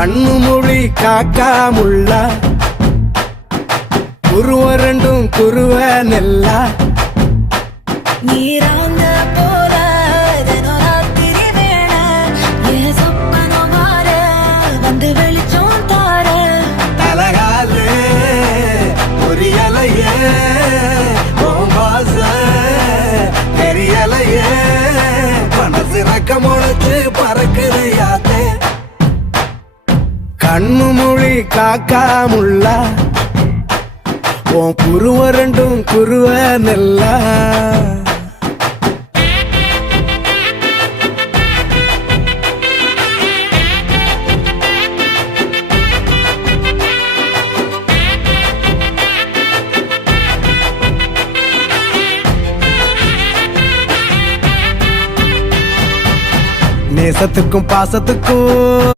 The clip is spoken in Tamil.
கண்ணு மொழி காக்காமுள்ள குருவரண்டும் குருவ நெல்லா நீராங்க போல தினராத்திரி வேள என் சொப்பனம் மாற வந்து வெளிச்சம் தார தலகாலு பொரியலையே ஓம்பாச தெரியலையே மனசு ரக்க முளைச்சு பறக்குதையாத்தே கண்ணு மொழி காக்காமுள்ள உன் குருவரண்டும் குருவ நெல்லா நேசத்துக்கும் பாசத்துக்கும்